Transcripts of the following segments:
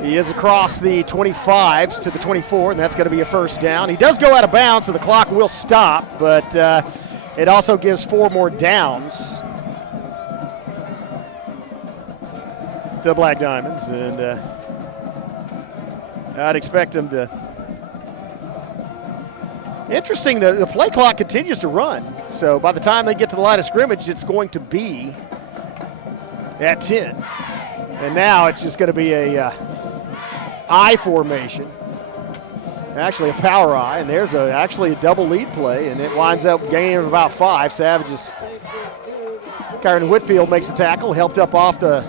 He is across the 25s to the 24, and that's going to be a first down. He does go out of bounds, so the clock will stop, but it also gives 4 more downs to the Black Diamonds, and I'd expect them to. Interesting, the play clock continues to run, so by the time they get to the line of scrimmage, it's going to be at 10. And now it's just going to be a I formation, actually a power I, and there's actually a double lead play, and it winds up gain of about 5. Savages. Kyron Whitfield makes the tackle, helped up off the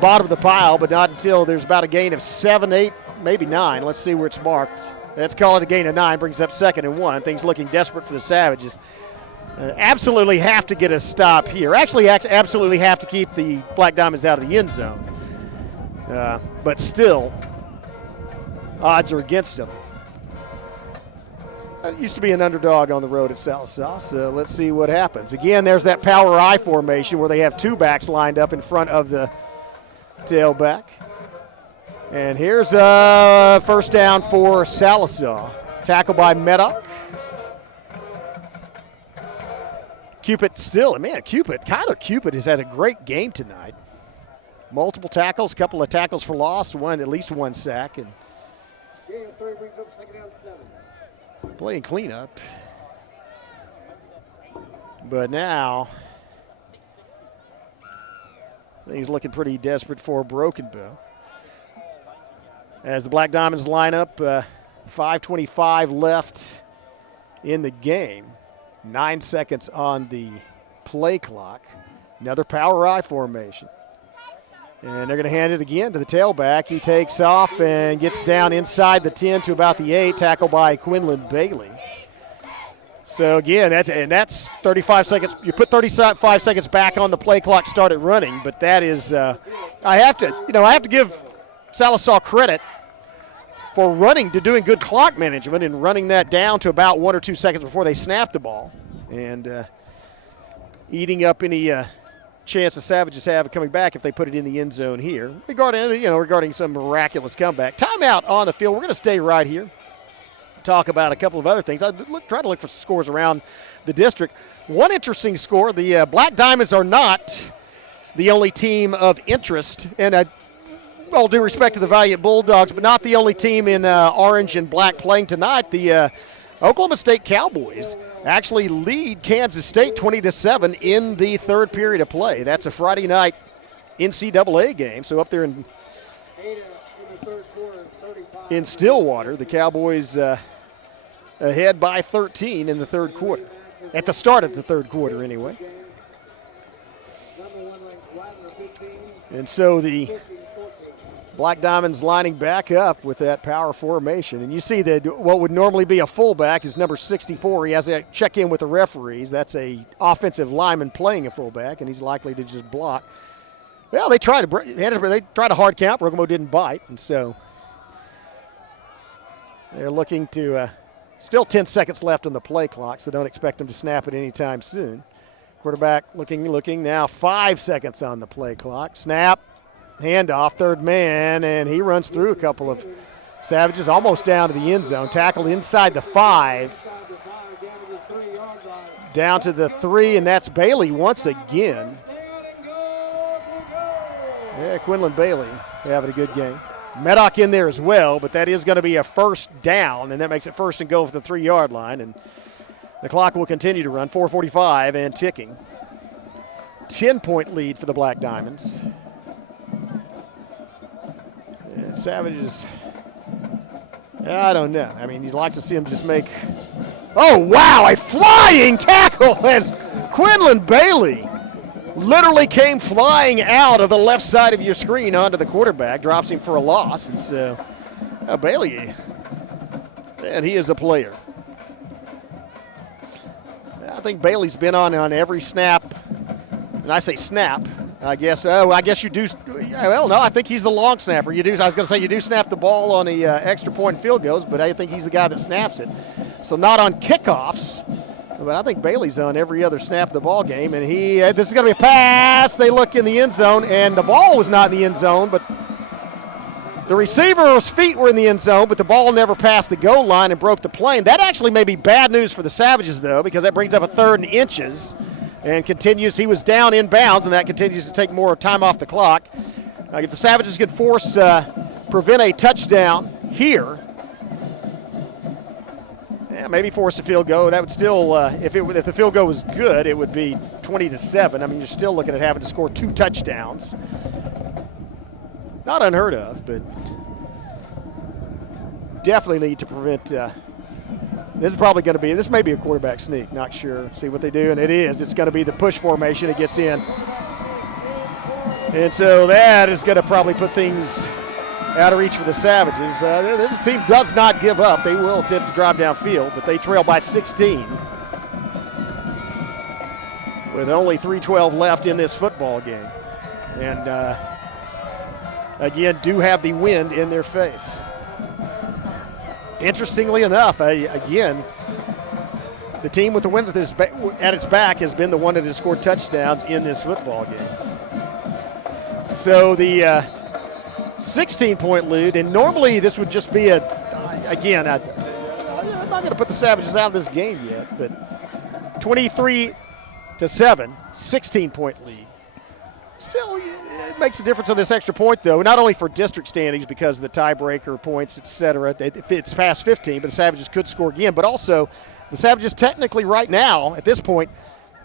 bottom of the pile, but not until there's about a gain of 7, 8, maybe 9. Let's see where it's marked. Let's call it a gain of 9, brings up 2nd and 1. Things looking desperate for the Savages. Absolutely have to get a stop here. Actually, absolutely have to keep the Black Diamonds out of the end zone. But still, odds are against them. Used to be an underdog on the road at Sallisaw, so let's see what happens. Again, there's that power I formation where they have 2 backs lined up in front of the tailback. And here's a first down for Sallisaw. Tackle by Medoc. Cupid still, man, Kyler Cupid has had a great game tonight. Multiple tackles, a couple of tackles for loss, at least 1 sack, and playing cleanup. But now, things looking pretty desperate for Broken Bow. As the Black Diamonds line up, 5:25 left in the game. 9 seconds on the play clock. Another power I formation. And they're going to hand it again to the tailback. He takes off and gets down inside the 10 to about the 8, tackled by Quinlan Bailey. So again, that's 35 seconds. You put 35 seconds back on the play clock, started running, but that is, I have to give Sallisaw credit for doing good clock management and running that down to about 1 or 2 seconds before they snap the ball, and eating up any chance the Savages have of coming back if they put it in the end zone here. Regarding some miraculous comeback. Timeout on the field. We're going to stay right here. Talk about a couple of other things. I try to look for scores around the district. One interesting score: the Black Diamonds are not the only team of interest, and all due respect to the Valiant Bulldogs, but not the only team in orange and black playing tonight. The Oklahoma State Cowboys actually lead Kansas State 20-7 in the 3rd period of play. That's a Friday night NCAA game. So up there in Stillwater, the Cowboys ahead by 13 in the 3rd quarter. At the start of the 3rd quarter, anyway. And so the Black Diamonds lining back up with that power formation. And you see that what would normally be a fullback is number 64. He has to check in with the referees. That's a offensive lineman playing a fullback, and he's likely to just block. Well, they tried a hard count. Rokomo didn't bite, and so they're looking to still 10 seconds left on the play clock, so don't expect them to snap it anytime soon. Quarterback looking now, 5 seconds on the play clock. Snap. Handoff, 3rd man, and he runs through a couple of Savages almost down to the end zone. Tackled inside the 5. Down to the 3, and that's Bailey once again. Yeah, Quinlan Bailey having a good game. Medoc in there as well, but that is going to be a first down, and that makes it 1st and goal for the 3-yard line. And the clock will continue to run, 4:45 and ticking. 10-point lead for the Black Diamonds. And Savages, I don't know. I mean, you'd like to see them just make, oh, wow, a flying tackle as Quinlan Bailey literally came flying out of the left side of your screen onto the quarterback, drops him for a loss. And so Bailey, man, he is a player. I think Bailey's been on every snap, and I say snap, I guess you do. Well, no, I think he's the long snapper. You do. I was going to say you do snap the ball on the extra point field goals, but I think he's the guy that snaps it. So not on kickoffs, but I think Bailey's on every other snap of the ball game. And this is going to be a pass. They look in the end zone, and the ball was not in the end zone, but The receiver's feet were in the end zone, but the ball never passed the goal line and broke the plane. That actually may be bad news for the Savages, though, because that brings up a 3rd and inches and continues. He was down in bounds, and that continues to take more time off the clock. If the Savages could prevent a touchdown here, maybe force a field goal. That would still, if the field goal was good, it would be 20-7. I mean, you're still looking at having to score 2 touchdowns. Not unheard of, but definitely need to prevent. This may be a quarterback sneak, not sure. See what they do, and it is. It's going to be the push formation. It gets in. And so that is going to probably put things out of reach for the Savages. This team does not give up. They will attempt to drive downfield, but they trail by 16 with only 3:12 left in this football game. And again, do have the wind in their face. Interestingly enough, again, the team with the wind at its back has been the one that has scored touchdowns in this football game. So the 16-point lead, and normally this would just be I'm not going to put the Savages out of this game yet, but 23-7, 16-point lead. Still, it makes a difference on this extra point, though, not only for district standings because of the tiebreaker points, etc. It's past 15, but the Savages could score again. But also, the Savages technically right now, at this point,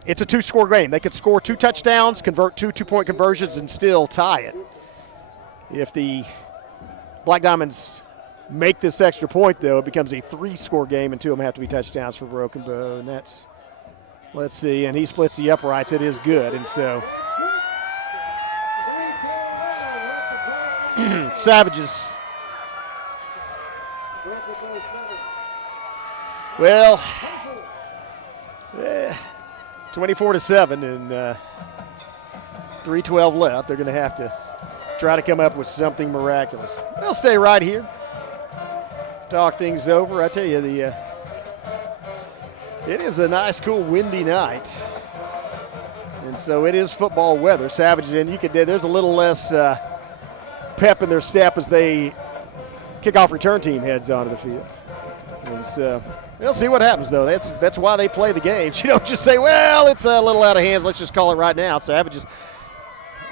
it's a 2-score game. They could score 2 touchdowns, convert 2 two-point conversions, and still tie it. If the Black Diamonds make this extra point, though, it becomes a 3-score game, and 2 of them have to be touchdowns for Broken Bow. And that's, let's see, and he splits the uprights. It is good, and so Savages. Well, 24-7 and 3:12 left. They're going to have to try to come up with something miraculous. They'll stay right here, talk things over. I tell you, it is a nice, cool, windy night, and so it is football weather. Savages, and there's a little less pep in their step as they kickoff return team heads onto the field. And so we'll see what happens, though. That's why they play the games. You don't just say, well, it's a little out of hands, let's just call it right now. Savages,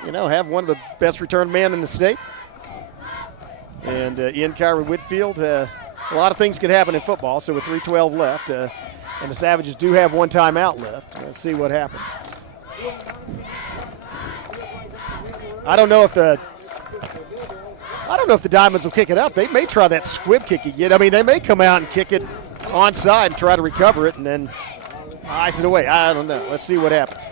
have one of the best return men in the state. And in Kyron Whitfield, a lot of things could happen in football. So with 3:12 left, and the Savages do have 1 timeout left. Let's see what happens. I don't know if the Diamonds will kick it up. They may try that squib kick again. I mean, they may come out and kick it onside and try to recover it and then ice it away. I don't know. Let's see what happens.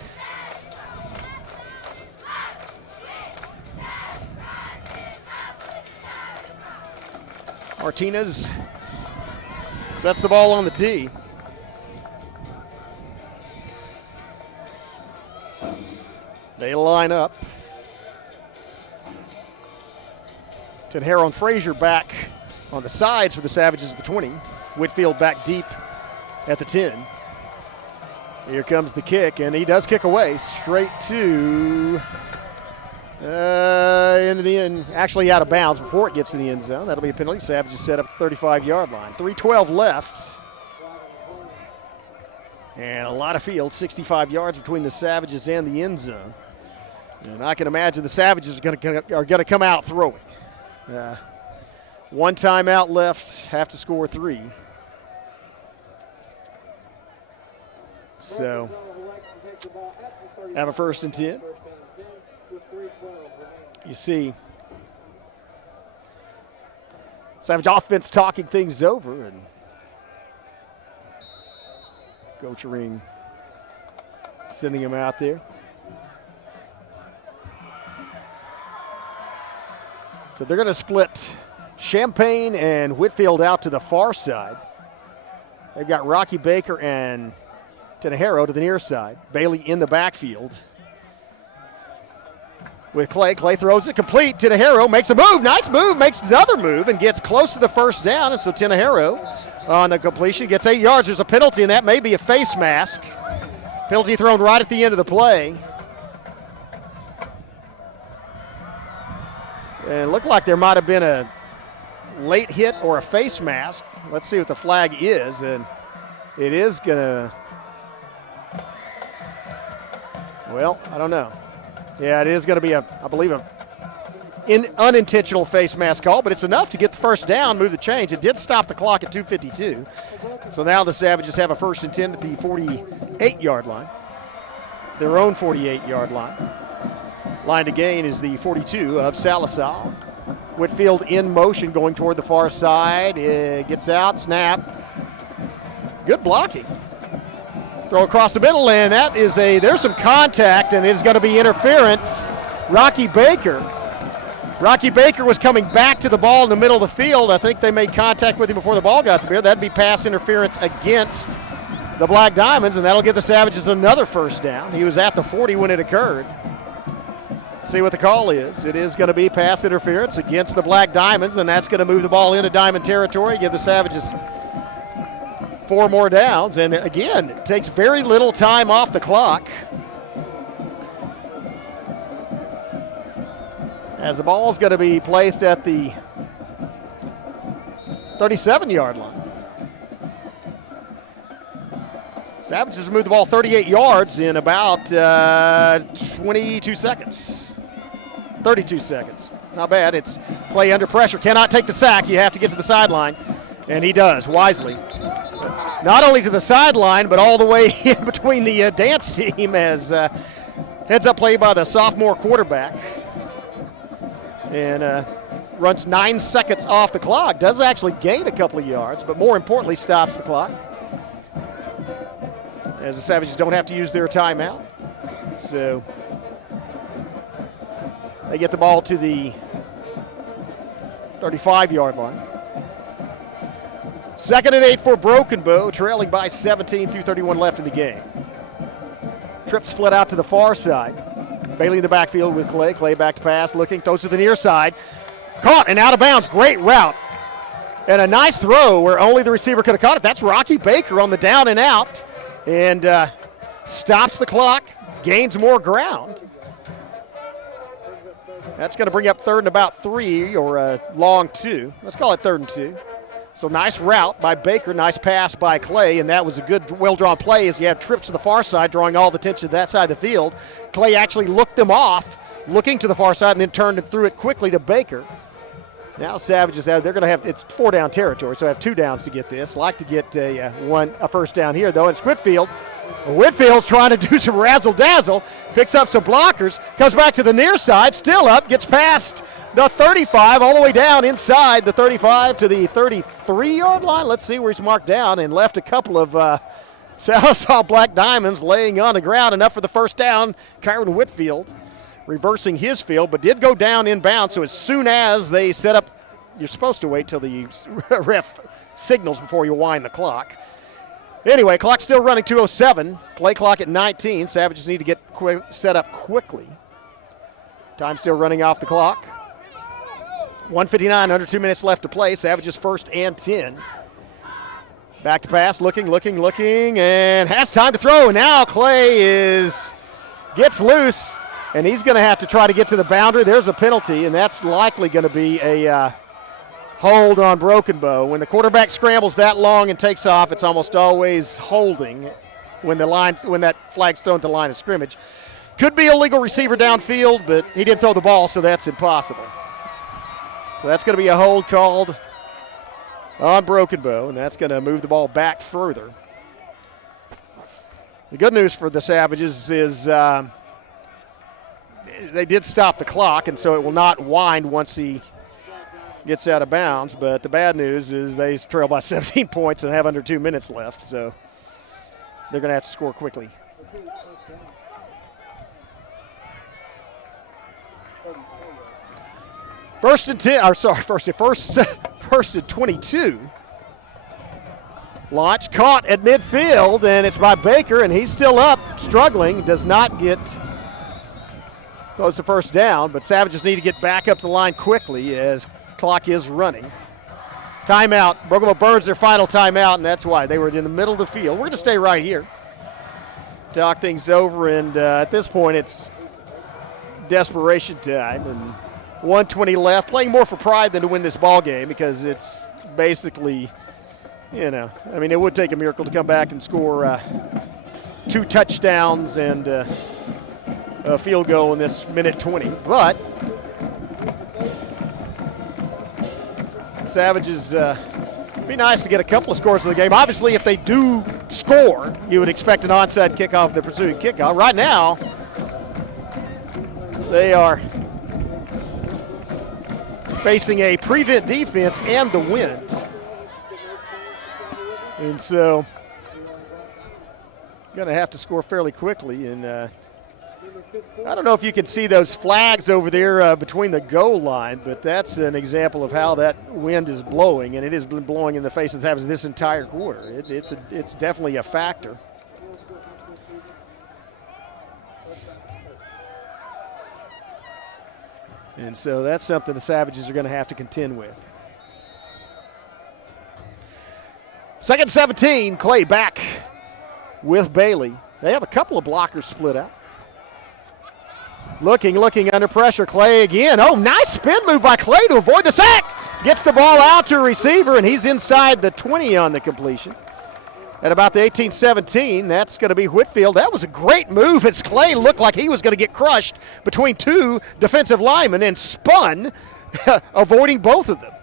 Martinez sets the ball on the tee. They line up. Tenhero and Frazier back on the sides for the Savages at the 20. Whitfield back deep at the 10. Here comes the kick, and he does kick away straight to into the end, actually out of bounds before it gets to the end zone. That'll be a penalty. Savages set up the 35-yard line. 3:12 left. And a lot of field, 65 yards between the Savages and the end zone. And I can imagine the Savages are going to come out throwing. 1 timeout left, have to score 3. So, have a 1st and 10. You see Savage offense talking things over, and Coach Ring sending him out there. So they're going to split Champagne and Whitfield out to the far side. They've got Rocky Baker and Tenhero to the near side. Bailey in the backfield with Clay. Clay throws it complete. Tenhero makes a move. Nice move. Makes another move and gets close to the 1st down. And so Tenhero on the completion gets 8 yards. There's a penalty, and that may be a face mask. Penalty thrown right at the end of the play. And it looked like there might have been a late hit or a face mask. Let's see what the flag is, and it is gonna, well, I don't know. Yeah, it is gonna be I believe unintentional face mask call, but it's enough to get the first down, move the chains. It did stop the clock at 2:52. So now the Savages have a 1st and 10 at the 48-yard line, their own 48-yard line. Line to gain is the 42 of Sallisaw. Whitfield in motion going toward the far side. It gets out, snap. Good blocking. Throw across the middle, and that is there's some contact, and it's going to be interference. Rocky Baker was coming back to the ball in the middle of the field. I think they made contact with him before the ball got there. That'd be pass interference against the Black Diamonds, and that'll give the Savages another 1st down. He was at the 40 when it occurred. See what the call is. It is going to be pass interference against the Black Diamonds, and that's going to move the ball into Diamond territory, give the Savages 4 more downs. And again, it takes very little time off the clock, as the ball is going to be placed at the 37-yard line. Savages move the ball 38 yards in about 22 seconds. 32 seconds. Not bad. It's Clay under pressure. Cannot take the sack. You have to get to the sideline. And he does, wisely. Not only to the sideline, but all the way in between the dance team, as heads up play by the sophomore quarterback. And runs 9 seconds off the clock. Does actually gain a couple of yards, but more importantly stops the clock, as the Savages don't have to use their timeout. So they get the ball to the 35-yard line. 2nd and 8 for Broken Bow, trailing by 17, 2:31 left in the game. Trip split out to the far side. Bailey in the backfield with Clay. Clay back to pass, looking, throws to the near side. Caught and out of bounds. Great route. And a nice throw where only the receiver could have caught it. That's Rocky Baker on the down and out. And stops the clock, gains more ground. That's going to bring up 3rd and about 3, or a long 2. Let's call it 3rd and 2. So nice route by Baker, nice pass by Clay, and that was a good, well-drawn play as you have trips to the far side, drawing all the attention to that side of the field. Clay actually looked them off, looking to the far side, and then turned and threw it quickly to Baker. Now Savages they're going to have, it's 4-down territory, so have 2 downs to get this. Like to get a 1st down here, though. It's Whitfield. Whitfield's trying to do some razzle-dazzle, picks up some blockers, comes back to the near side, still up, gets past the 35, all the way down inside the 35 to the 33-yard line. Let's see where he's marked down, and left a couple of Sallisaw Black Diamonds laying on the ground. Enough for the 1st down. Kyron Whitfield reversing his field, but did go down inbound. So as soon as they set up, you're supposed to wait till the ref signals before you wind the clock. Anyway, clock still running, 2:07. Play clock at 19. Savages need to get set up quickly. Time still running off the clock. 1:59, under 2 minutes left to play. Savages 1st and 10. Back to pass, looking, and has time to throw. And now Clay gets loose, and he's going to have to try to get to the boundary. There's a penalty, and that's likely going to be a hold on Broken Bow. When the quarterback scrambles that long and takes off, it's almost always holding when that flag's thrown at the line of scrimmage. Could be a legal receiver downfield, but he didn't throw the ball, so that's impossible. So that's going to be a hold called on Broken Bow, and that's going to move the ball back further. The good news for the Savages is they did stop the clock, and so it will not wind once he gets out of bounds. But the bad news is they trail by 17 points and have under 2 minutes left, so they're going to have to score quickly. First and 22. Launch caught at midfield, and it's by Baker, and he's still up, struggling, does not get close to 1st down, but Savages need to get back up the line quickly as clock is running. Timeout. Broken Bow burns their final timeout, and that's why they were in the middle of the field. We're going to stay right here, talk things over, and at this point it's desperation time, and 1:20 left, playing more for pride than to win this ball game because it's basically, I mean, it would take a miracle to come back and score 2 touchdowns and a field goal in this minute 20. But Savages, be nice to get a couple of scores in the game. Obviously, if they do score, you would expect an onside kickoff in the pursuing kickoff. Right now, they are facing a prevent defense and the wind. And so, going to have to score fairly quickly. And I don't know if you can see those flags over there between the goal line, but that's an example of how that wind is blowing, and it has been blowing in the face of the Savages this entire quarter. It's definitely a factor. And so that's something the Savages are going to have to contend with. 2nd and 17, Clay back with Bailey. They have a couple of blockers split out. Looking under pressure. Clay again. Oh, nice spin move by Clay to avoid the sack. Gets the ball out to a receiver, and he's inside the 20 on the completion. At about the 18-17, that's going to be Whitfield. That was a great move as Clay looked like he was going to get crushed between 2 defensive linemen and spun, avoiding both of them.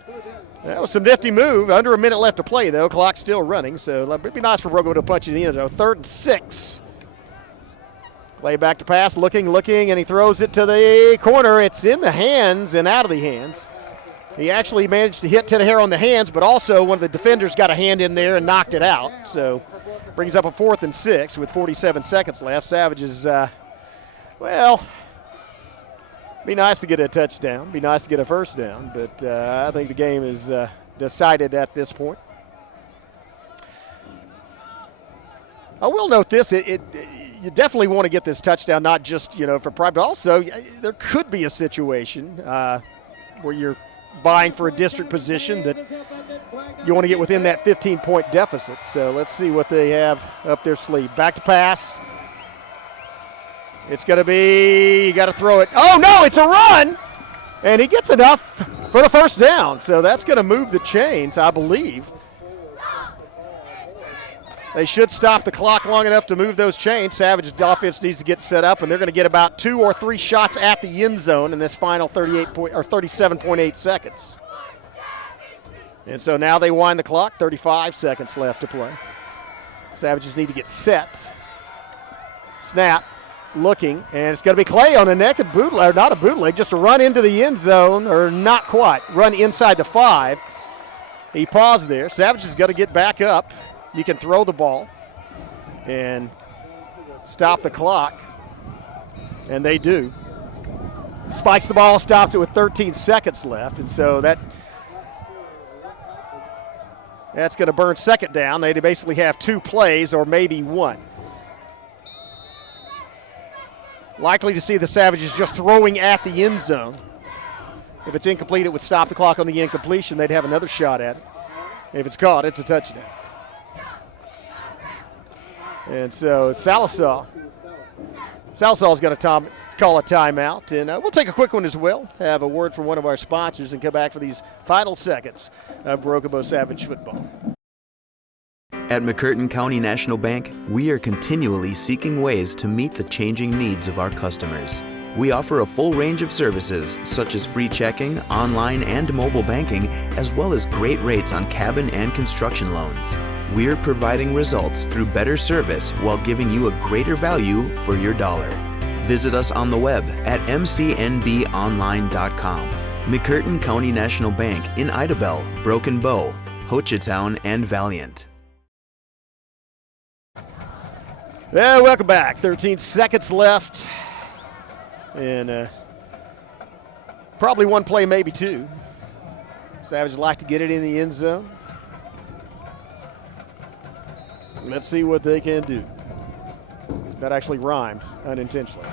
That was some nifty move. Under a minute left to play, though. Clock still running, so it'd be nice for Brogo to punch in the end zone. 3rd and 6. Clay back to pass, looking, and he throws it to the corner. It's in the hands and out of the hands. He actually managed to hit Tanahero on the hands, but also one of the defenders got a hand in there and knocked it out. So brings up a 4th and 6 with 47 seconds left. Savages, be nice to get a touchdown, be nice to get a first down, but I think the game is decided at this point. I will note this, you definitely want to get this touchdown, not just, for pride, but also there could be a situation where you're vying for a district position that you want to get within that 15-point deficit. So let's see what they have up their sleeve. Back to pass. It's going to be, you got to throw it. Oh, no, it's a run. And he gets enough for the first down. So that's going to move the chains, I believe. They should stop the clock long enough to move those chains. Savage offense needs to get set up, and they're going to get about 2 or 3 shots at the end zone in this final 37.8 seconds. And so now they wind the clock, 35 seconds left to play. Savages need to get set. Snap, looking, and it's going to be Clay on a naked bootleg, not a bootleg, just a run into the end zone, or not quite, run inside the 5. He paused there. Savages got to get back up. You can throw the ball and stop the clock, and they do. Spikes the ball, stops it with 13 seconds left, and so that's going to burn 2nd down. They basically have 2 plays or maybe 1. Likely to see the Savages just throwing at the end zone. If it's incomplete, it would stop the clock on the incompletion. They'd have another shot at it. If it's caught, it's a touchdown. And so Sallisaw's going to call a timeout. And we'll take a quick one as well, have a word from one of our sponsors, and come back for these final seconds of Brokobo Savage football. At McCurtain County National Bank, we are continually seeking ways to meet the changing needs of our customers. We offer a full range of services, such as free checking, online and mobile banking, as well as great rates on cabin and construction loans. We're providing results through better service while giving you a greater value for your dollar. Visit us on the web at mcnbonline.com. McCurtain County National Bank in Idabel, Broken Bow, Hochatown, and Valiant. Yeah, welcome back. 13 seconds left. And probably 1 play, maybe 2. Savage like to get it in the end zone. Let's see what they can do. That actually rhymed unintentionally.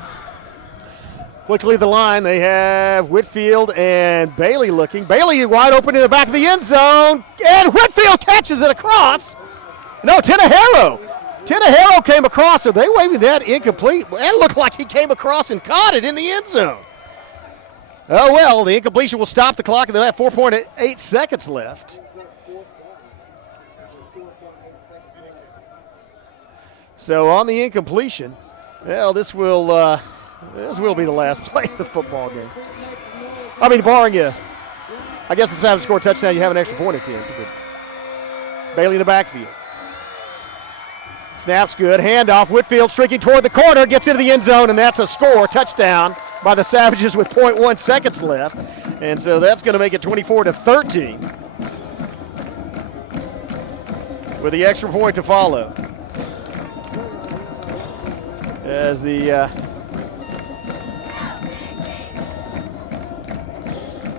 Quickly the line, they have Whitfield and Bailey looking. Bailey wide open in the back of the end zone, and Whitfield catches it across. No, Tanahero came across, so they waved that incomplete. It looked like he came across and caught it in the end zone. Oh, well, the incompletion will stop the clock, and they'll have 4.8 seconds left. So on the incompletion, well, this will be the last play of the football game. I mean, barring you, I guess it's time to score a touchdown, you have an extra point attempt. But Bailey in the backfield. Snap's good, handoff, Whitfield streaking toward the corner, gets into the end zone, and that's a score, touchdown by the Savages with 0.1 seconds left. And so that's going to make it 24-13 with the extra point to follow. As the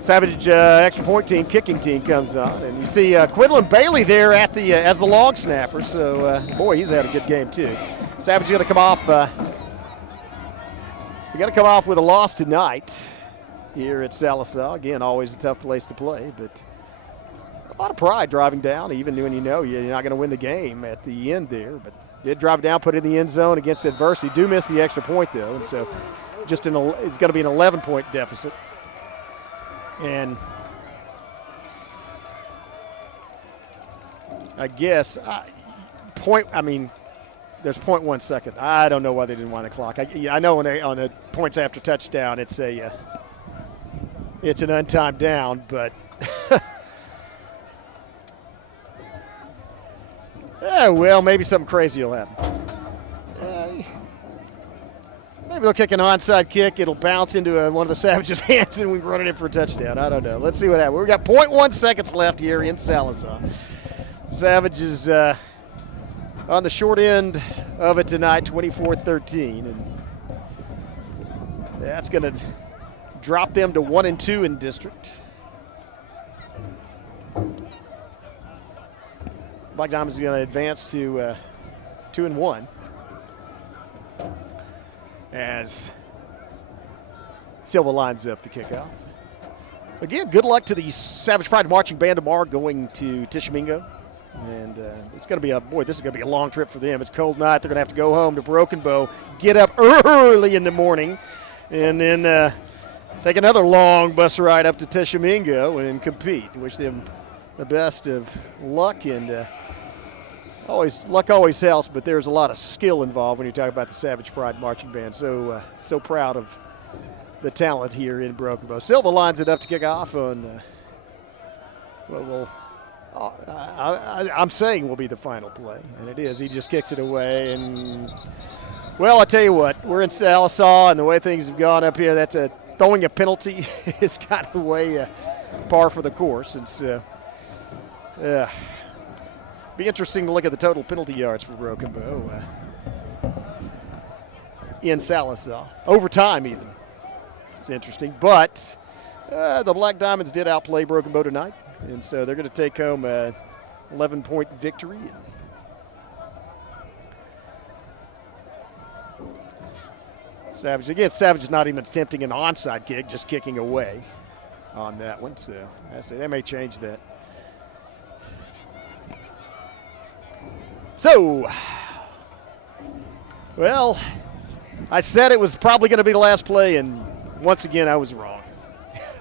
Savage extra point team, kicking team comes on, and you see Quinlan Bailey there at the as the long snapper. So boy, he's had a good game too. Savage going to come off. We got to come off with a loss tonight here at Sallisaw. Again, always a tough place to play, but a lot of pride driving down, even when you know you're not going to win the game at the end there. But did drive down, put it in the end zone against adversity. Do miss the extra point though, and so it's going to be an 11-point deficit. And I guess there's 0.1 second. I don't know why they didn't wind the clock. I know on the points after touchdown, it's an untimed down, but well, maybe something crazy will happen. Maybe they'll kick an onside kick. It'll bounce into one of the Savages' hands, and we can run it in for a touchdown. I don't know. Let's see what happens. We've got 0.1 seconds left here in Sallisaw. Savages on the short end of it tonight, 24-13. And that's going to drop them to 1-2 in district. Black Diamonds is going to advance to 2-1. As Silva lines up to kick off. Again, good luck to the Savage Pride Marching Band tomorrow going to Tishomingo. And it's going to be this is going to be a long trip for them. It's a cold night. They're going to have to go home to Broken Bow, get up early in the morning, and then take another long bus ride up to Tishomingo and compete. Wish them the best of luck, and luck always helps, but there's a lot of skill involved when you talk about the Savage Pride Marching Band. So proud of the talent here in Broken Bow. Silva lines it up to kick off on I'm saying will be the final play, and it is. He just kicks it away, and well, I tell you what, we're in Sallisaw, and the way things have gone up here, that's throwing a penalty is kind of the way par for the course, and so be interesting to look at the total penalty yards for Broken Bow in Sallisaw. Overtime even. It's interesting. But the Black Diamonds did outplay Broken Bow tonight, and so they're going to take home an 11-point victory. Savage is not even attempting an onside kick, just kicking away on that one. So I say they may change that. So, well, I said it was probably going to be the last play, and once again I was wrong.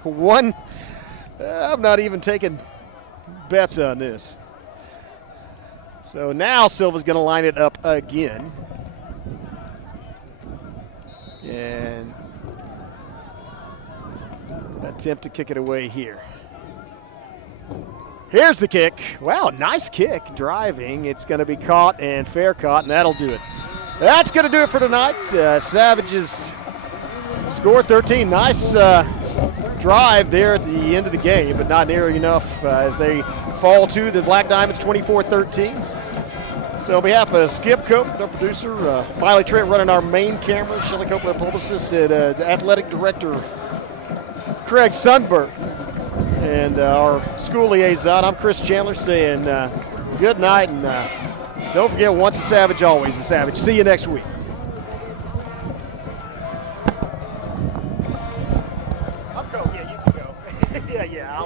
I'm not even taking bets on this. So now Silva's going to line it up again. And attempt to kick it away here. Here's the kick. Wow, nice kick, driving. It's going to be caught and fair caught, and that'll do it. That's going to do it for tonight. Savages score 13. Nice drive there at the end of the game, but not nearly enough as they fall to the Black Diamonds 24-13. So on behalf of Skip Cope, our producer, Miley Trent running our main camera, Shelley Copeland, publicist, and athletic director Craig Sundberg, and our school liaison, I'm Chris Chandler, saying good night, and don't forget, once a Savage, always a Savage. See you next week. I'm cool. Yeah, you can go. yeah.